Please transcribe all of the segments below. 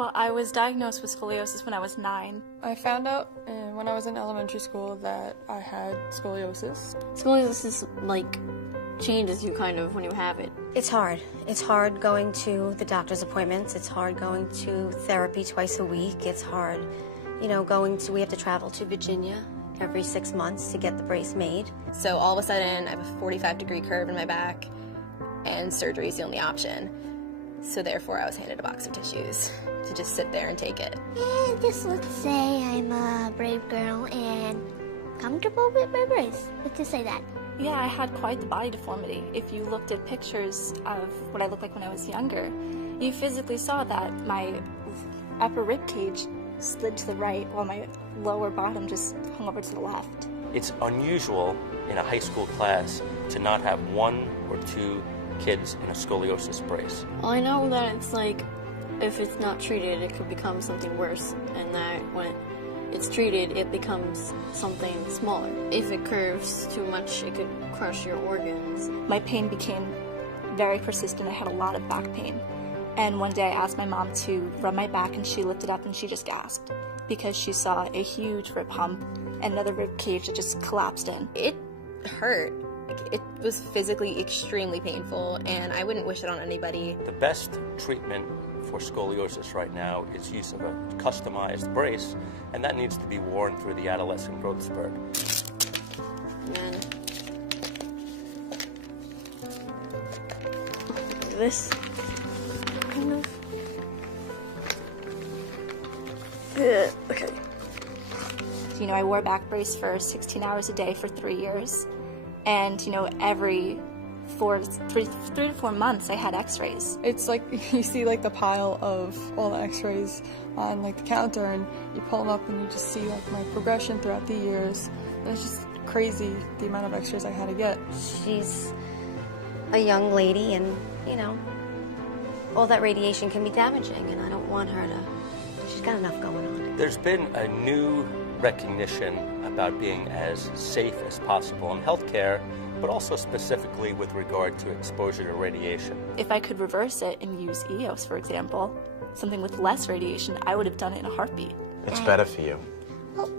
Well, I was diagnosed with scoliosis when I was 9. I found out when I was in elementary school that I had scoliosis. Scoliosis, changes you kind of when you have it. It's hard. It's hard going to the doctor's appointments. It's hard going to therapy twice a week. It's hard, we have to travel to Virginia every 6 months to get the brace made. So all of a sudden, I have a 45-degree curve in my back, and surgery is the only option. So therefore, I was handed a box of tissues to just sit there and take it. And just let's say I'm a brave girl and comfortable with my brace. Let's just say that. Yeah, I had quite the body deformity. If you looked at pictures of what I looked like when I was younger, you physically saw that my upper rib cage slid to the right while my lower bottom just hung over to the left. It's unusual in a high school class to not have 1 or 2 kids in a scoliosis brace. Well, I know that it's if it's not treated, it could become something worse, and that when it's treated, it becomes something smaller. If it curves too much, it could crush your organs. My pain became very persistent. I had a lot of back pain. And one day I asked my mom to rub my back, and she lifted up and she just gasped because she saw a huge rib hump and another rib cage that just collapsed in. It hurt. It was physically extremely painful, and I wouldn't wish it on anybody. The best treatment for scoliosis right now is use of a customized brace, and that needs to be worn through the adolescent growth spurt. And this kind of. Okay. I wore a back brace for 16 hours a day for 3 years. And, every 3 to 4 months I had x-rays. It's like you see the pile of all the x-rays on the counter, and you pull them up and you just see my progression throughout the years. And it's just crazy the amount of x-rays I had to get. She's a young lady, and, all that radiation can be damaging, and I don't want her to. She's got enough going on. There's been a new recognition about being as safe as possible in healthcare, but also specifically with regard to exposure to radiation. If I could reverse it and use EOS, for example, something with less radiation, I would have done it in a heartbeat. It's better for you. Well,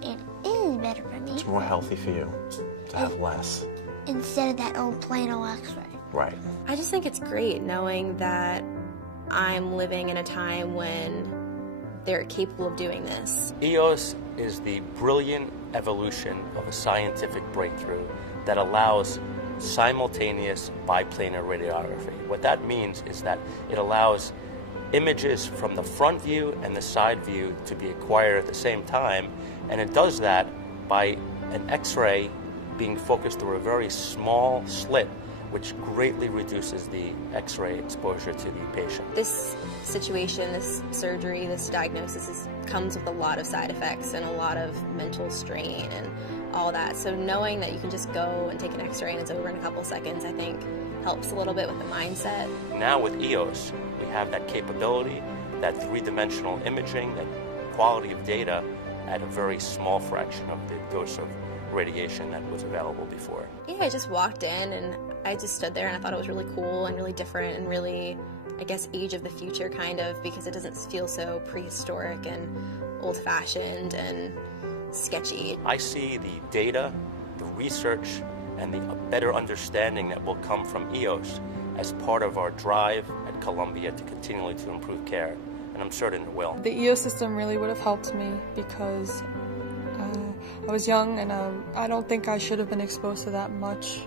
it is better for me. It's more healthy for you to have less. Instead of that old plain old x-ray. Right. I just think it's great knowing that I'm living in a time when they're capable of doing this. EOS is the brilliant evolution of a scientific breakthrough that allows simultaneous biplanar radiography. What that means is that it allows images from the front view and the side view to be acquired at the same time, and it does that by an X-ray being focused through a very small slit, which greatly reduces the X-ray exposure to the patient. This situation, this surgery, this diagnosis comes with a lot of side effects and a lot of mental strain and all that. So knowing that you can just go and take an X-ray and it's over in a couple seconds, I think helps a little bit with the mindset. Now with EOS, we have that capability, that three-dimensional imaging, that quality of data at a very small fraction of the dose of radiation that was available before. Yeah, I just walked in and I just stood there and I thought it was really cool and really different and really, I guess, age of the future kind of, because it doesn't feel so prehistoric and old-fashioned and sketchy. I see the data, the research, and the better understanding that will come from EOS as part of our drive at Columbia to continually to improve care, and I'm certain it will. The EOS system really would have helped me because I was young, and I don't think I should have been exposed to that much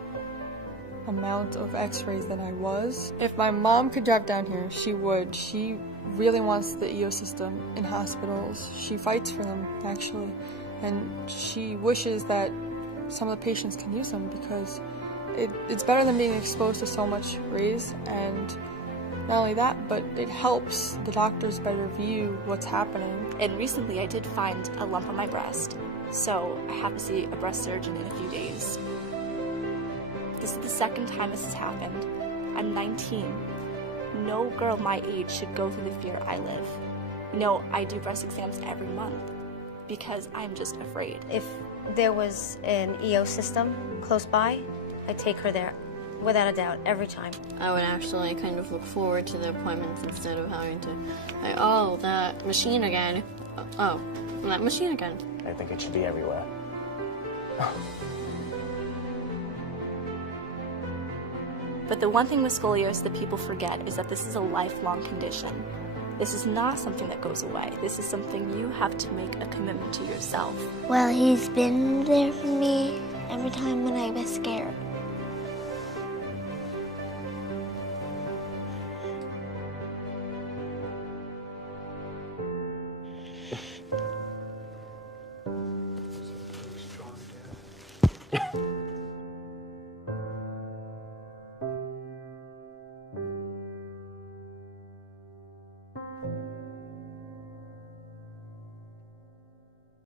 amount of x-rays than I was. If my mom could drive down here, she would. She really wants the EOS system in hospitals. She fights for them, actually. And she wishes that some of the patients can use them because it's better than being exposed to so much rays. And not only that, but it helps the doctors better view what's happening. And recently I did find a lump on my breast, so I have to see a breast surgeon in a few days. This is the second time this has happened. I'm 19. No girl my age should go through the fear I live. I do breast exams every month because I'm just afraid. If there was an EOS system close by, I'd take her there Without a doubt, every time. I would actually kind of look forward to the appointments instead of having to, like, oh, that machine again. Oh, that machine again. I think it should be everywhere. But the one thing with scoliosis that people forget is that this is a lifelong condition. This is not something that goes away. This is something you have to make a commitment to yourself. Well, he's been there for me every time when I was scared.